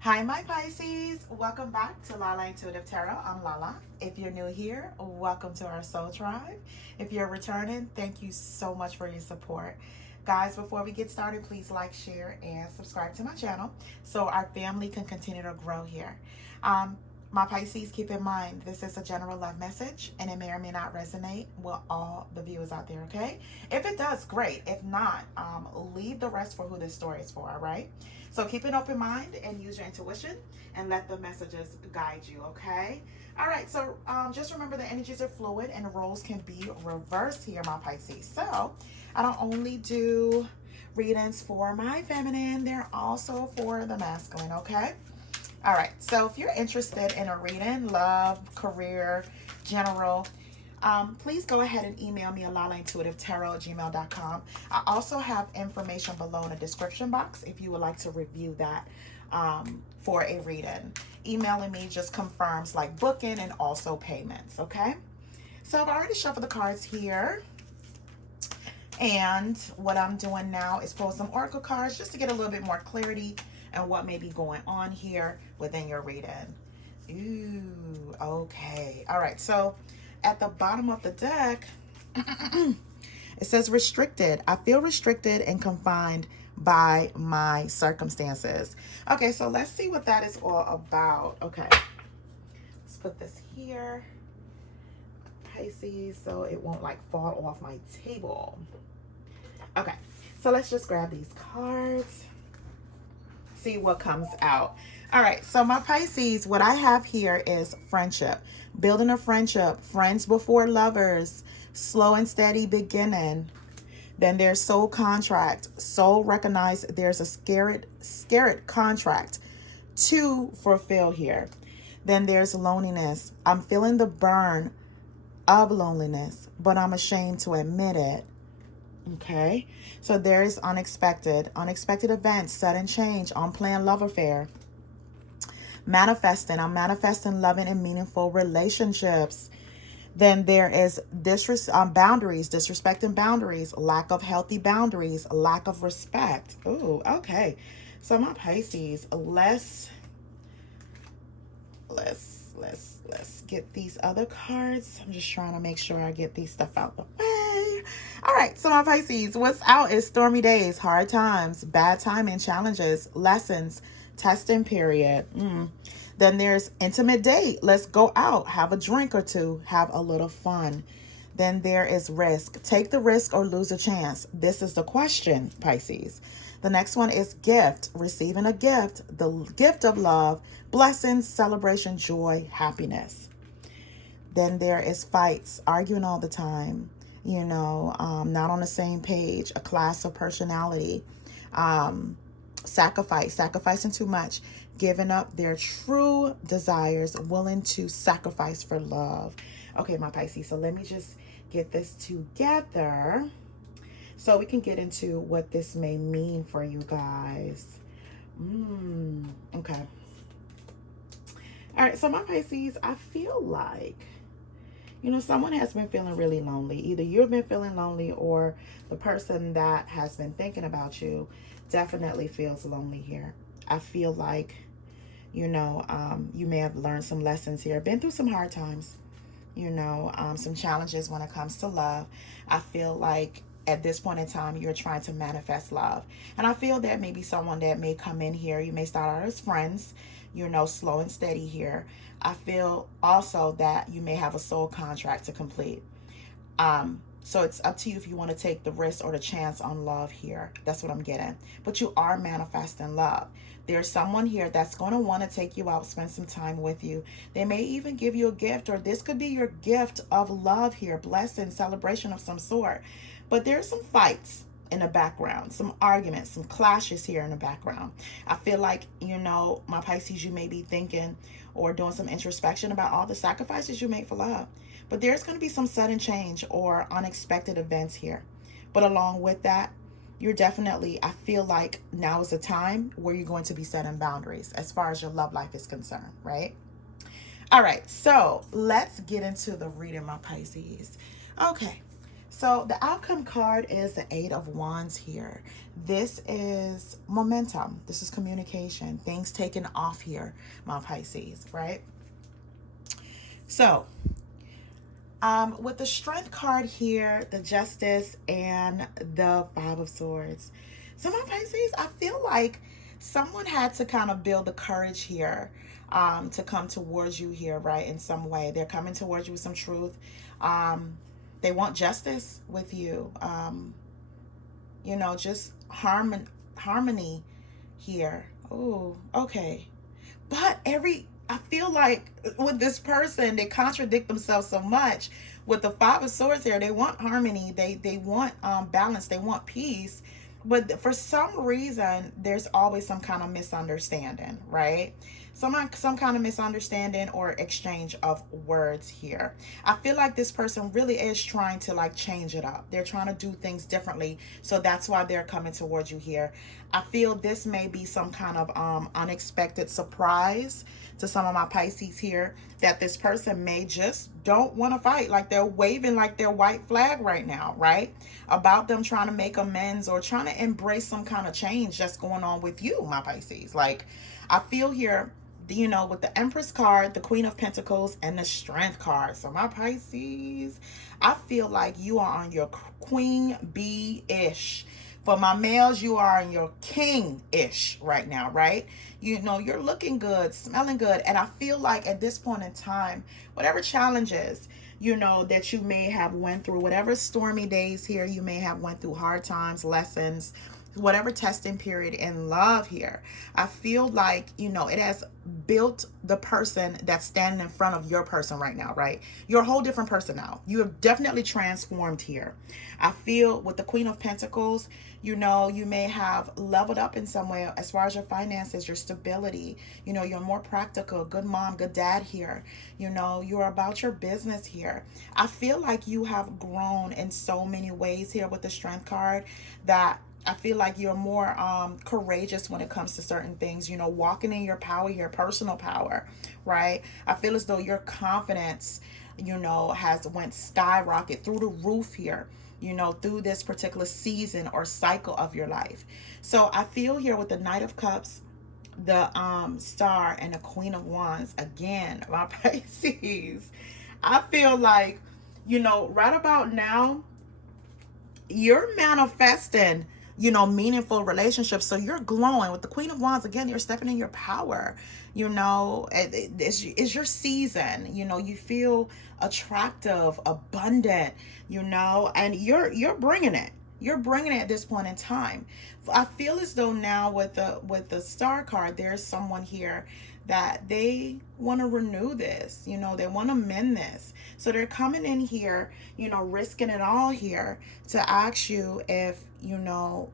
Hi, my Pisces. Welcome back to Lala Intuitive Tarot. I'm Lala. If you're new here, welcome to our soul tribe. If you're returning, thank you so much for your support. Guys, before we get started, please like, share, and subscribe to my channel so our family can continue to grow here. My Pisces, keep in mind, this is a general love message and it may or may not resonate with all the viewers out there, okay? If it does, great. If not, leave the rest for who this story is for, all right? So keep an open mind and use your intuition and let the messages guide you, okay? All right, so just remember the energies are fluid and roles can be reversed here, my Pisces. So I don't only do readings for my feminine, they're also for the masculine, okay? All right, so if you're interested in a reading, love, career, general, please go ahead and email me at lalaintuitivetarot@gmail.com. I also have information below in the description box if you would like to review that for a reading. Emailing me just confirms like booking and also payments, okay? So I've already shuffled the cards here. And what I'm doing now is pull some oracle cards just to get a little bit more clarity and what may be going on here within your reading. Ooh, okay. All right, so at the bottom of the deck, it says restricted. I feel restricted and confined by my circumstances. Okay, so let's see what that is all about. Okay, let's put this here, Pisces, so it won't like fall off my table. Okay, so let's just grab these cards, see what comes out. All right, so my Pisces, what I have here is friendship, building a friendship, friends before lovers, slow and steady beginning. Then there's soul contract, soul recognize there's a scared contract to fulfill here. Then there's loneliness. I'm feeling the burn of loneliness, but I'm ashamed to admit it. Okay, so there is unexpected events, sudden change, unplanned love affair. Manifesting, I'm manifesting loving and meaningful relationships. Then there is boundaries, disrespecting boundaries, lack of healthy boundaries, lack of respect. Ooh, okay. So my Pisces, let's get these other cards. I'm just trying to make sure I get these stuff out the way. All right, so my Pisces, what's out is stormy days, hard times, bad timing, challenges, lessons, testing period. Then there's intimate date. Let's go out, have a drink or two, have a little fun. Then there is risk. Take the risk or lose a chance. This is the question, Pisces. The next one is gift. Receiving a gift, the gift of love, blessings, celebration, joy, happiness. Then there is fights, arguing all the time, not on the same page, a clash of personality, sacrificing too much, giving up their true desires, willing to sacrifice for love. Okay, my Pisces, so let me just get this together so we can get into what this may mean for you guys. Okay. All right, so my Pisces, I feel like, someone has been feeling really lonely. Either you've been feeling lonely or the person that has been thinking about you definitely feels lonely here. I feel like, you may have learned some lessons here, been through some hard times, some challenges when it comes to love. I feel like at this point in time, you're trying to manifest love. And I feel that maybe someone that may come in here, you may start out as friends, slow and steady here. I feel also that you may have a soul contract to complete. So it's up to you if you want to take the risk or the chance on love here. That's what I'm getting. But you are manifesting love. There's someone here that's going to want to take you out, spend some time with you. They may even give you a gift, or this could be your gift of love here, blessing, celebration of some sort. But there's some fights in the background, some arguments, some clashes here in the background. I feel like, my Pisces, you may be thinking or doing some introspection about all the sacrifices you make for love. But there's going to be some sudden change or unexpected events here. But along with that, you're definitely, I feel like now is a time where you're going to be setting boundaries as far as your love life is concerned, right? All right, so let's get into the reading, my Pisces. Okay, So the outcome card is the Eight of Wands here. This is momentum. This is communication. Things taking off here, my Pisces, right? So with the Strength card here, the Justice, and the Five of Swords. So my Pisces, I feel like someone had to kind of build the courage here to come towards you here, right? In some way. They're coming towards you with some truth. They want justice with you. You know, just harmony here. Oh, okay. But I feel like with this person, they contradict themselves so much. With the Five of Swords here, they want harmony. They want balance. They want peace. But for some reason, there's always some kind of misunderstanding, right? Some kind of misunderstanding or exchange of words here. I feel like this person really is trying to like change it up. They're trying to do things differently. So that's why they're coming towards you here. I feel this may be some kind of unexpected surprise to some of my Pisces here, that this person may just don't want to fight. Like they're waving like their white flag right now, right? About them trying to make amends or trying to embrace some kind of change that's going on with you, my Pisces. Like I feel here, you know, with the Empress card, the Queen of Pentacles, and the Strength card. So my Pisces, I feel like you are on your queen bee-ish. For my males, you are in your king-ish right now, right? You know, you're looking good, smelling good. And I feel like at this point in time, whatever challenges, you know, that you may have went through, whatever stormy days here, you may have went through hard times, lessons, whatever testing period in love here, I feel like, you know, it has built the person that's standing in front of your person right now, right? You're a whole different person now. You have definitely transformed here. I feel with the Queen of Pentacles, you know, you may have leveled up in some way as far as your finances, your stability. You know, you're more practical, good mom, good dad here. You know, you're about your business here. I feel like you have grown in so many ways here with the Strength card, that I feel like you're more courageous when it comes to certain things, you know, walking in your power, your personal power, right? I feel as though your confidence, you know, has went skyrocket through the roof here, you know, through this particular season or cycle of your life. So I feel here with the Knight of Cups, the Star, and the Queen of Wands, again, my Pisces, I feel like, you know, right about now, you're manifesting, you know, meaningful relationships. So you're glowing with the Queen of Wands. Again, you're stepping in your power. You know, it's your season. You know, you feel attractive, abundant, you know, and you're bringing it. You're bringing it at this point in time. I feel as though now with the Star card, there's someone here that they want to renew this, you know, they want to mend this. So they're coming in here, you know, risking it all here to ask you if, you know,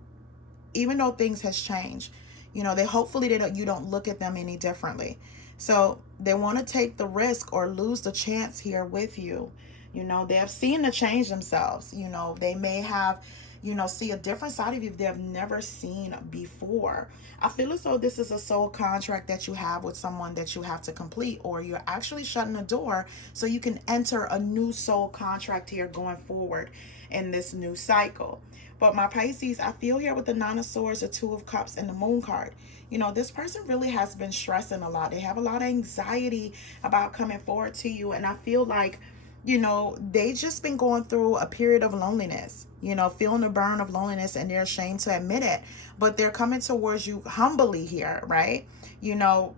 even though things has changed, you know, you don't look at them any differently. So they want to take the risk or lose the chance here with you. You know, they have seen the change themselves. You know, they may have, you know, see a different side of you they have never seen before. I feel as though this is a soul contract that you have with someone that you have to complete, or you're actually shutting the door so you can enter a new soul contract here going forward in this new cycle. But my Pisces, I feel here with the Nine of Swords, the Two of Cups, and the Moon card, you know, this person really has been stressing a lot. They have a lot of anxiety about coming forward to you. And I feel like, you know, they just been going through a period of loneliness, you know, feeling the burn of loneliness, and they're ashamed to admit it. But they're coming towards you humbly here, right? You know,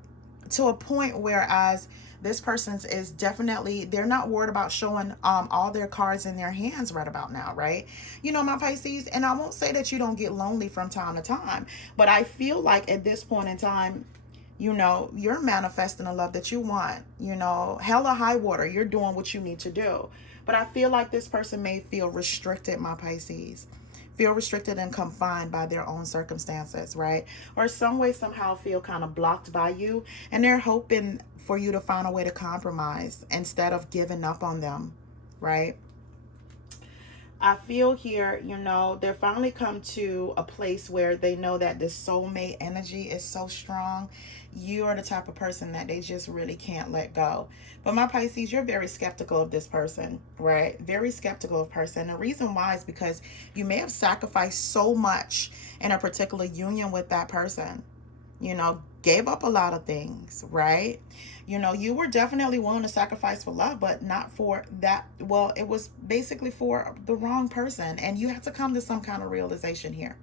to a point whereas this person is definitely, they're not worried about showing all their cards in their hands right about now, right? You know, my Pisces, and I won't say that you don't get lonely from time to time, but I feel like at this point in time, you know, you're manifesting the love that you want. You know, hell or high water, you're doing what you need to do. But I feel like this person may feel restricted, my Pisces. Feel restricted and confined by their own circumstances, right? Or some way, somehow feel kind of blocked by you. And they're hoping for you to find a way to compromise instead of giving up on them, right? I feel here, you know, they're finally come to a place where they know that this soulmate energy is so strong. You are the type of person that they just really can't let go. But my Pisces, you're very skeptical of this person, right? Very skeptical of person. The reason why is because you may have sacrificed so much in a particular union with that person, you know, gave up a lot of things, right? You know, you were definitely willing to sacrifice for love, but not for that. Well, it was basically for the wrong person. And you have to come to some kind of realization here.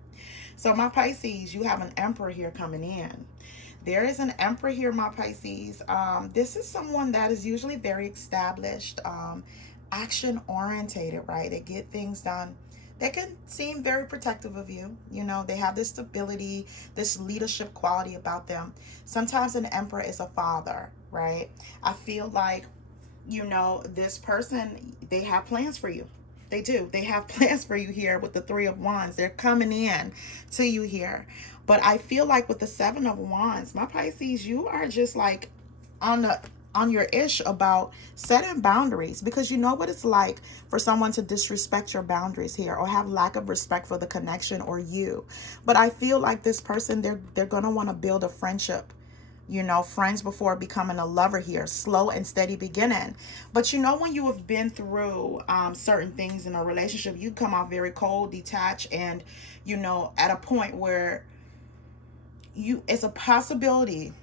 So, my Pisces, you have an Emperor here coming in. There is an Emperor here, my Pisces. This is someone that is usually very established, action orientated, right? They get things done. They can seem very protective of you. You know, they have this stability, this leadership quality about them. Sometimes an Emperor is a father, right? I feel like, you know, this person, they have plans for you. They do. They have plans for you here with the Three of Wands. They're coming in to you here. But I feel like with the Seven of Wands, my Pisces, you are just like on the on your ish about setting boundaries, because you know what it's like for someone to disrespect your boundaries here or have lack of respect for the connection or you. But I feel like this person, they're going to want to build a friendship, you know, friends before becoming a lover here, slow and steady beginning. But you know, when you have been through certain things in a relationship, you come off very cold, detached, and you know, at a point where you, it's a possibility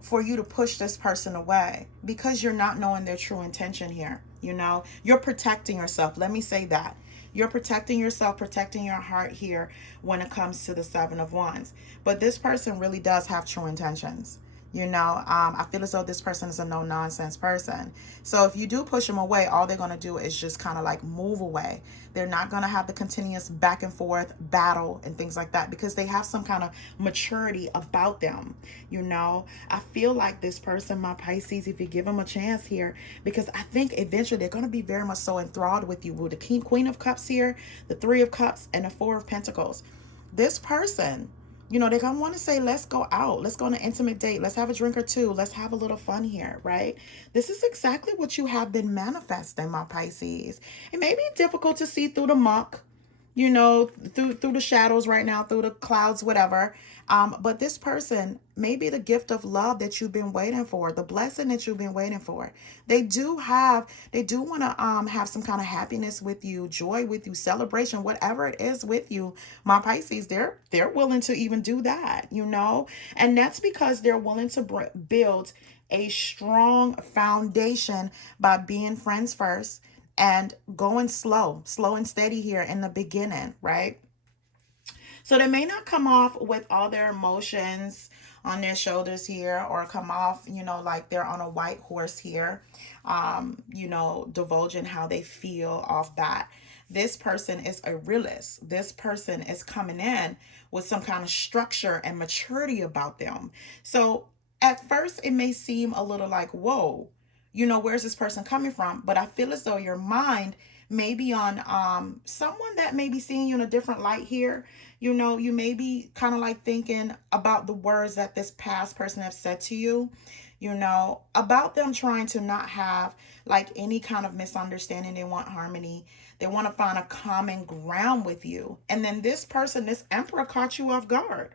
for you to push this person away because you're not knowing their true intention here. You know, you're protecting yourself. Let me say that. You're protecting yourself, protecting your heart here when it comes to the Seven of Wands. But this person really does have true intentions. You know, I feel as though this person is a no nonsense person. So if you do push them away, all they're going to do is just kind of like move away. They're not going to have the continuous back and forth battle and things like that because they have some kind of maturity about them. You know, I feel like this person, my Pisces, if you give them a chance here, because I think eventually they're going to be very much so enthralled with you with the Queen of Cups here, the Three of Cups, and the Four of Pentacles. This person, you know, they're going to want to say, let's go out. Let's go on an intimate date. Let's have a drink or two. Let's have a little fun here, right? This is exactly what you have been manifesting, my Pisces. It may be difficult to see through the muck, you know, through the shadows right now, through the clouds, whatever. But this person may be the gift of love that you've been waiting for, the blessing that you've been waiting for. They do want to have some kind of happiness with you, joy with you, celebration, whatever it is with you, my Pisces. They're willing to even do that, you know, and that's because they're willing to build a strong foundation by being friends first and going slow and steady here in the beginning, right? So they may not come off with all their emotions on their shoulders here or come off, you know, like they're on a white horse here, you know, divulging how they feel off bat. This person is a realist. This person is coming in with some kind of structure and maturity about them. So at first, it may seem a little like, whoa, you know, where's this person coming from? But I feel as though your mind may be on someone that may be seeing you in a different light here. You know, you may be kind of like thinking about the words that this past person have said to you, you know, about them trying to not have like any kind of misunderstanding. They want harmony. They want to find a common ground with you. And then this person, this Emperor, caught you off guard.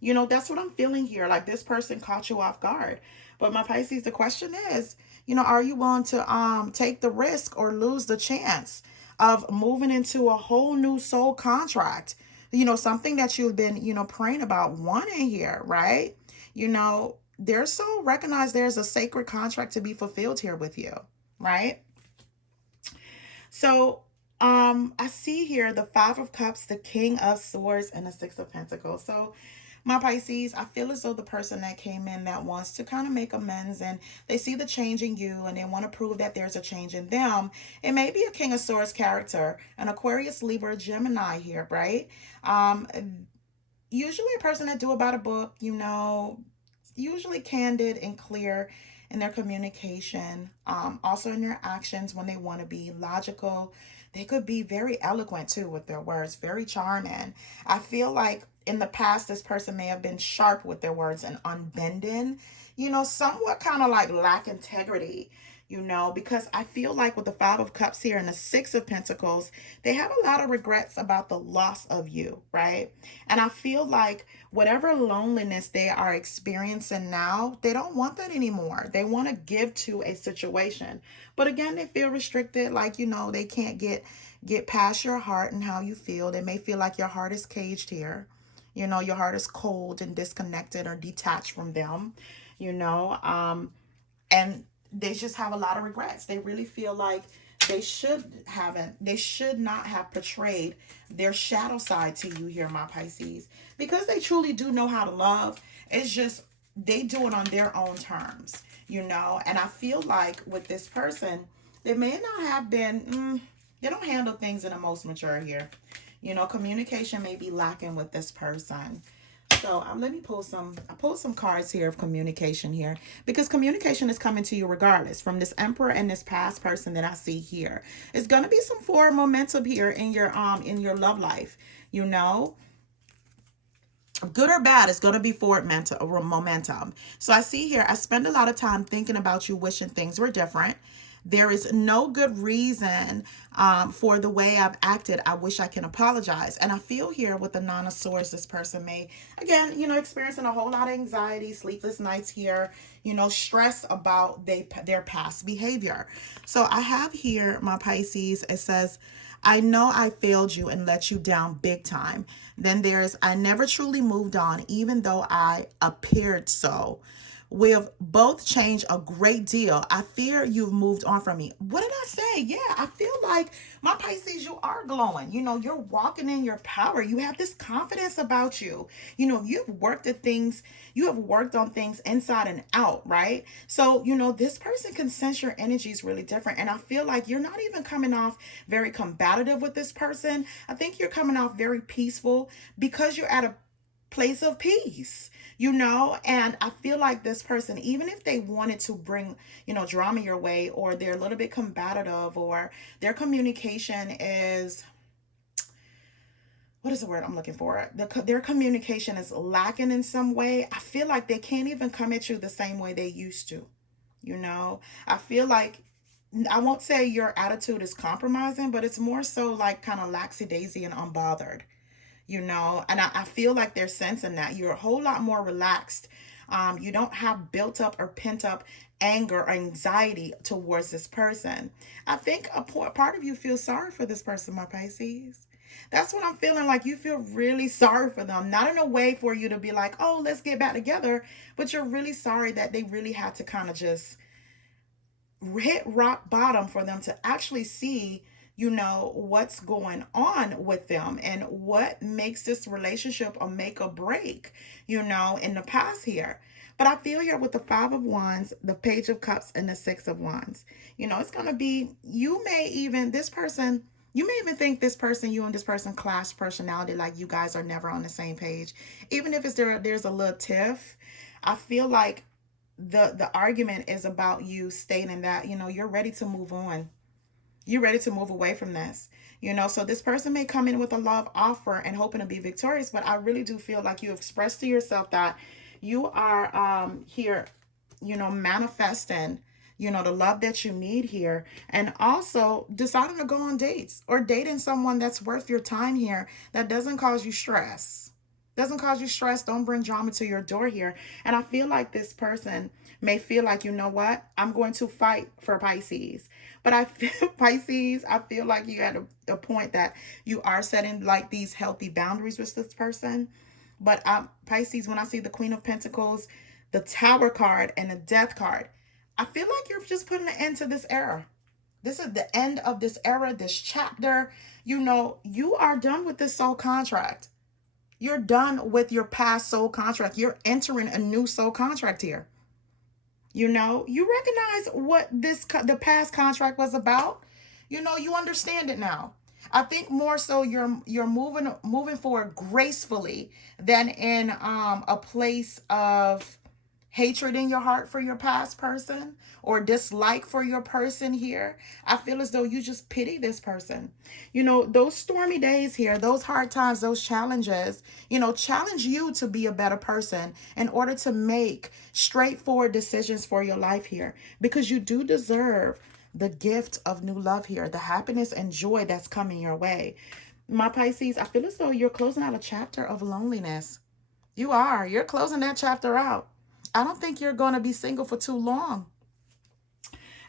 You know, that's what I'm feeling here. Like this person caught you off guard. But my Pisces, the question is, you know, are you willing to take the risk or lose the chance of moving into a whole new soul contract? You know, something that you've been, you know, praying about wanting here, right? You know, there's so recognize there's a sacred contract to be fulfilled here with you, right? So I see here the Five of Cups, the King of Swords, and the Six of Pentacles. So my Pisces, I feel as though the person that came in that wants to kind of make amends and they see the change in you and they want to prove that there's a change in them. It may be a King of Swords character, an Aquarius, Libra, Gemini here, right? Um, Usually a person that do about a book, you know, usually candid and clear in their communication, also in their actions when they want to be logical. They could be very eloquent too with their words, very charming. I feel like in the past, this person may have been sharp with their words and unbending, you know, somewhat kind of like lack integrity. you know, because I feel like with the Five of Cups here and the Six of Pentacles, they have a lot of regrets about the loss of you, right? And I feel like whatever loneliness they are experiencing now, they don't want that anymore. They want to give to a situation. But again, they feel restricted, like, you know, they can't get past your heart and how you feel. They may feel like your heart is caged here. You know, your heart is cold and disconnected or detached from them, you know. And they just have a lot of regrets. They really feel like they should not have portrayed their shadow side to you here, my Pisces, because they truly do know how to love. It's just they do it on their own terms, you know. And I feel like with this person, they may not have been, they don't handle things in the most mature here. You know, communication may be lacking with this person. So let me pull I pulled some cards here of communication here, because communication is coming to you regardless from this Emperor and this past person that I see here. It's going to be some forward momentum here in your love life, you know. Good or bad, it's going to be forward momentum. So I see here, I spend a lot of time thinking about you, wishing things were different. There is no good reason for the way I've acted. I wish I can apologize. And I feel here with the Nine of Swords, this person may, again, you know, experiencing a whole lot of anxiety, sleepless nights here, you know, stress about their past behavior. So I have here, my Pisces, it says, I know I failed you and let you down big time. Then there's, I never truly moved on, even though I appeared so. We've both changed a great deal. I fear you've moved on from me. What did I say? Yeah, I feel like my Pisces, you are glowing. You know, you're walking in your power. You have this confidence about you. You know, you've worked at things, you have worked on things inside and out, right? So, you know, this person can sense your energy is really different. And I feel like you're not even coming off very combative with this person. I think you're coming off very peaceful because you're at a place of peace, you know. And I feel like this person, even if they wanted to bring, you know, drama your way, or they're a little bit combative, or their communication is, what is the word I'm looking for? Their communication is lacking in some way. I feel like they can't even come at you the same way they used to, you know. I feel like, I won't say your attitude is compromising, but it's more so like kind of lackadaisy and unbothered, you know. And I feel like they're sensing that you're a whole lot more relaxed. You don't have built up or pent up anger or anxiety towards this person. I think a part of you feels sorry for this person, my Pisces. That's what I'm feeling, like you feel really sorry for them. Not in a way for you to be like, oh, let's get back together, but you're really sorry that they really had to kind of just hit rock bottom for them to actually see, you know, what's going on with them and what makes this relationship a make or break, you know, in the past here. But I feel here with the Five of Wands, the Page of Cups, and the Six of Wands, you know, it's going to be, you may even, this person, you may even think this person, you and this person clash personality, like you guys are never on the same page. Even if there's a little tiff, I feel like the argument is about you stating that, you know, you're ready to move on. You're ready to move away from this, you know. So this person may come in with a love offer and hoping to be victorious, but I really do feel like you expressed to yourself that you are here, you know, manifesting, you know, the love that you need here, and also deciding to go on dates or dating someone that's worth your time here, that doesn't cause you stress. Doesn't cause you stress. Don't bring drama to your door here. And I feel like this person may feel like, you know what, I'm going to fight for Pisces. But I feel, Pisces, I feel like you at a point that you are setting like these healthy boundaries with this person. But Pisces, when I see the Queen of Pentacles, the Tower card, and the Death card, I feel like you're just putting an end to this era. This is the end of this era, this chapter. You know, you are done with this soul contract. You're done with your past soul contract. You're entering a new soul contract here. You know, you recognize what the past contract was about. You know, you understand it now. I think more so you're moving forward gracefully than in a place of hatred in your heart for your past person or dislike for your person here. I feel as though you just pity this person. You know, those stormy days here, those hard times, those challenges, you know, challenge you to be a better person in order to make straightforward decisions for your life here, because you do deserve the gift of new love here, the happiness and joy that's coming your way. My Pisces, I feel as though you're closing out a chapter of loneliness. You are. You're closing that chapter out. I don't think you're going to be single for too long.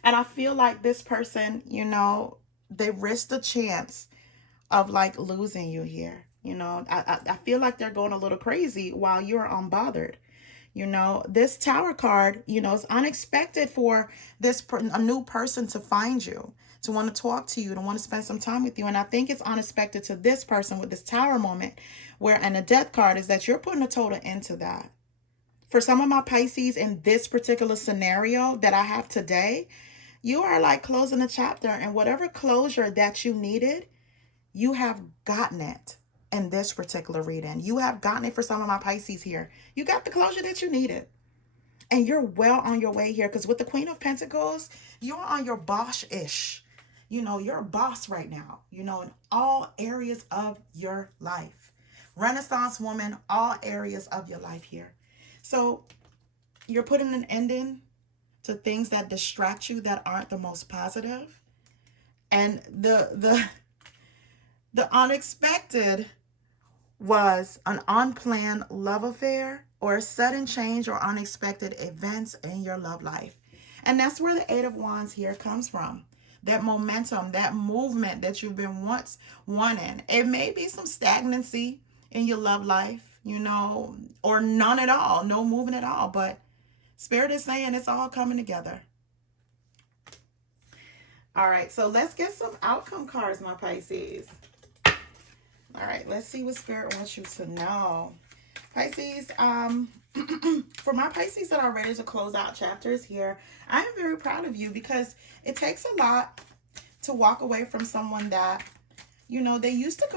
And I feel like this person, you know, they risk the chance of like losing you here. You know, I feel like they're going a little crazy while you're unbothered. You know, this Tower card, you know, it's unexpected for a new person to find you, to want to talk to you, to want to spend some time with you. And I think it's unexpected to this person with this Tower moment where, and a Death card, is that you're putting a total end to that. For some of my Pisces in this particular scenario that I have today, you are like closing a chapter, and whatever closure that you needed, you have gotten it in this particular reading. You have gotten it for some of my Pisces here. You got the closure that you needed. And you're well on your way here, because with the Queen of Pentacles, you're on your boss-ish. You know, you're a boss right now, you know, in all areas of your life. Renaissance woman, all areas of your life here. So you're putting an ending to things that distract you, that aren't the most positive. And the unexpected was an unplanned love affair or a sudden change or unexpected events in your love life. And that's where the Eight of Wands here comes from. That momentum, that movement that you've been once wanting. It may be some stagnancy in your love life, you know, or none at all, no movement at all. But Spirit is saying it's all coming together. All right, so let's get some outcome cards, my Pisces. All right, let's see what Spirit wants you to know. Pisces, for my Pisces that are ready to close out chapters here, I am very proud of you, because it takes a lot to walk away from someone that, you know, they used to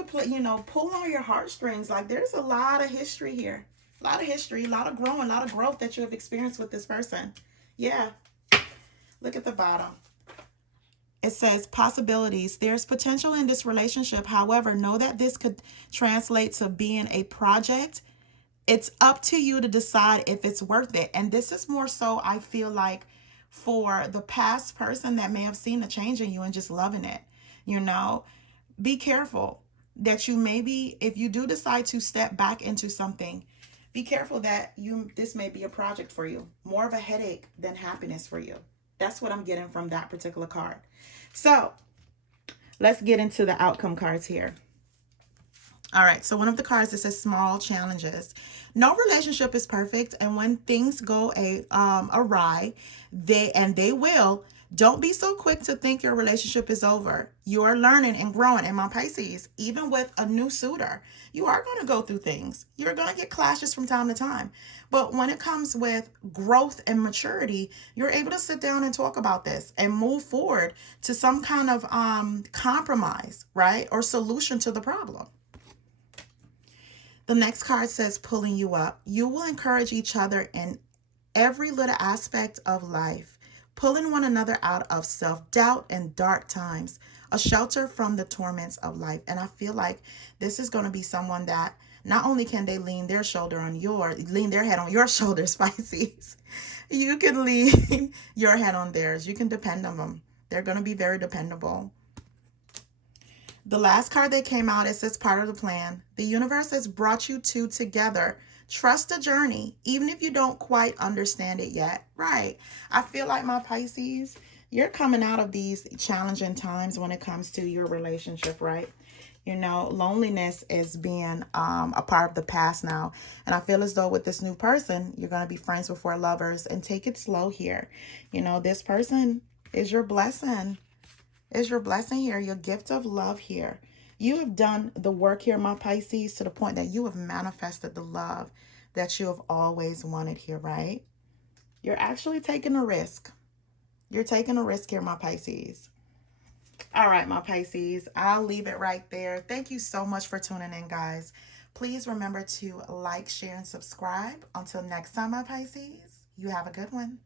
pull on your heartstrings. Like, there's a lot of history here. A lot of history, a lot of growing, a lot of growth that you have experienced with this person. Yeah. Look at the bottom. It says possibilities. There's potential in this relationship. However, know that this could translate to being a project. It's up to you to decide if it's worth it. And this is more so, I feel like, for the past person that may have seen a change in you and just loving it. You know, be careful that you maybe, if you do decide to step back into something, be careful that this may be a project for you. More of a headache than happiness for you. That's what I'm getting from that particular card. So let's get into the outcome cards here. All right, so one of the cards, that says small challenges. No relationship is perfect, and when things go awry, they will, don't be so quick to think your relationship is over. You are learning and growing. And my Pisces, even with a new suitor, you are going to go through things. You're going to get clashes from time to time. But when it comes with growth and maturity, you're able to sit down and talk about this and move forward to some kind of compromise, right? Or solution to the problem. The next card says pulling you up. You will encourage each other in every little aspect of life, pulling one another out of self-doubt and dark times, a shelter from the torments of life. And I feel like this is going to be someone that not only can they lean their head on your shoulders, Pisces, you can lean your head on theirs. You can depend on them. They're going to be very dependable. The last card that came out, it says part of the plan. The universe has brought you two together. Trust the journey, even if you don't quite understand it yet. Right. I feel like, my Pisces, you're coming out of these challenging times when it comes to your relationship, right? You know, loneliness is being a part of the past now. And I feel as though with this new person, you're going to be friends before lovers, and take it slow here. You know, this person is your blessing. Is your blessing here, your gift of love here. You have done the work here, my Pisces, to the point that you have manifested the love that you have always wanted here, right? You're actually taking a risk. You're taking a risk here, my Pisces. All right, my Pisces, I'll leave it right there. Thank you so much for tuning in, guys. Please remember to like, share, and subscribe. Until next time, my Pisces, You have a good one.